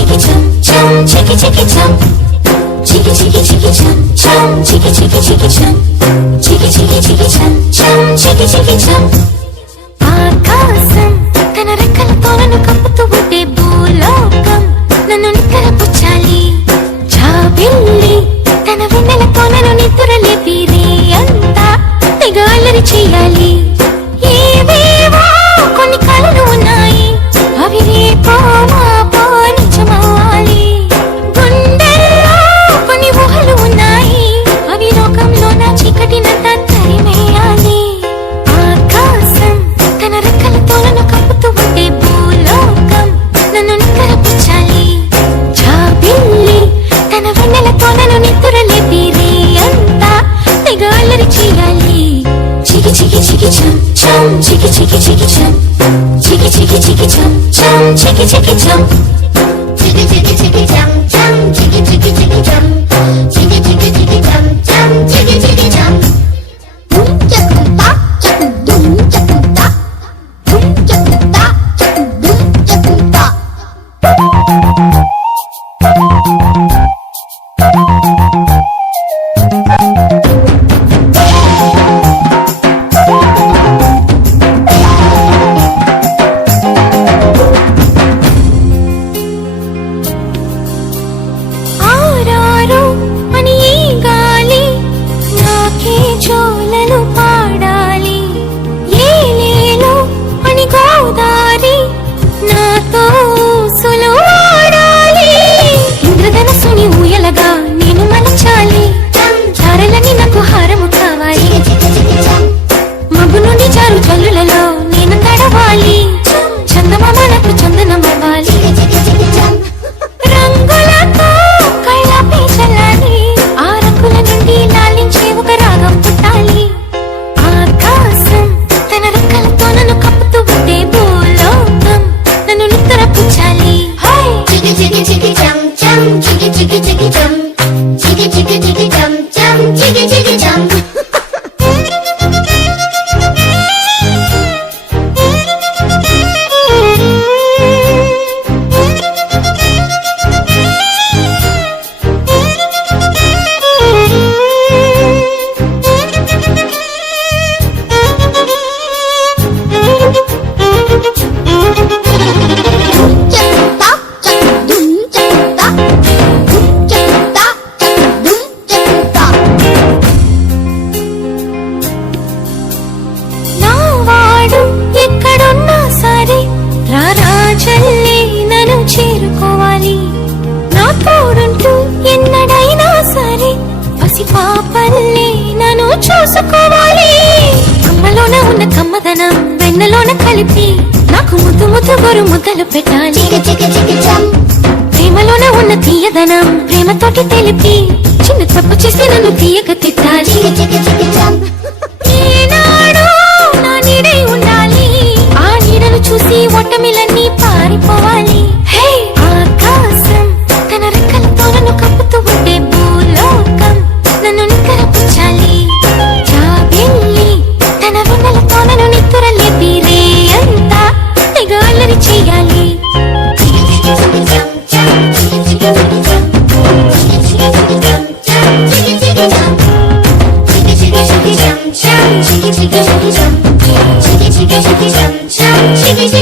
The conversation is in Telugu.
chiki chum chum chiki chiki chum chiki chiki chiki chum chum chiki chiki chiki chum chiki chiki chiki chum chum chiki chiki chum ఆకాశం తన రెక్కలతో నన్ను కప్పుతూ ఉంటే భూలోకం నన్ను నిక్కరపుచ్చాలి జాబిల్లి తన వెన్నెలతో నన్ను నిద్రలేపి రే అంతా తెగ అల్లరి చేయాలి ఏవేవో కొన్ని కలలు ఉన్నాయి అవి రేపో మాపో నిజమవ్వాలి గుండెల్లో కొన్ని ఊహలు ఉన్నాయి అవి లోకంలో నా చీకటినంతా తరిమేయాలి ఆకాశం తన రెక్కలతో నన్ను కప్పుతూ ఉంటే భూలోకం నన్ను నిద్రపుచ్చాలి జాబిల్లి తన వెన్నెలతో నన్ను నిద్రలేపి రే అంతా తెగ అల్లరి చేయాలి చికి చికి చికి చం చం చికి చికి చికి చం చికి చికి చికి చం చం చికి చికి చం చికి చికి చికి చం చం చికి చికి చికి చం చికి చికి చికి చం చం చికి చికి చం దుమ్ చకుతా చకు దుమ్ చకుతా దుమ్ చకుతా చకు దుమ్ చకుతా ఆరారు అని ఈ గాలి నాకే జోలలు పాడాలి ఏలేలో అని గోదారి నాతో ఊసులు ఆడాలి ఇంద్రధనస్సుని ఊయలగా నేను మలచాలి చారలని నాకు హారము కావాలి మబ్బు నుండి జారు జల్లులలో నేను తడవాలి చందమామ నాకు చందనమవ్వాలి రంగులతో కళ్ళపై చల్లాలి ఆ రంగుల నుండి లాలించే ఒక రాగం పుట్టాలి ఆకాశం తన రెక్కలతో నన్ను కప్పుతూ ఉంటే భూలోకం నన్ను నిద్రపుచ్చాలి చికి చికి చికి చం చం చికి చికి చికి చం చికి చికి చికి చం చం చికి చికి చం నావాడు ఎక్కడున్నా సరే రారాజల్లే నన్ను చేరుకోవాలి నా తోడుంటూ ఎన్నడైనా సరే పసిపాపల్లే నన్ను చూసుకోవాలి అమ్మలోన ఉన్న కమ్మదనం వెన్నలోన కలిపి నాకు ముద్దు ముద్దు గొరు ముద్దలు పెట్టాలి ప్రేమలోన ఉన్న తీయదనం ప్రేమతోటి తెలిపి చిన్న తప్పు చేసి నన్ను తీయక తిట్టాలి ఈనాడు నా నీడై ఉండాలి ఆ నీడను చూసి ఓటమిలన్నీ పారిపోవాలి హే ఆకాశం తన రెక్కలతో నన్ను కప్పుతూ ఉంటే భూలోకం నన్ను నిక్కరపుచ్చాలి జాబిల్లి తన వెన్నెలతో నన్ను నిద్రలేపి రే అంతా తెగ అల్లరి చేయాలి Chiki chiki chiki chum chum chiki chiki chiki chum chum chiki chiki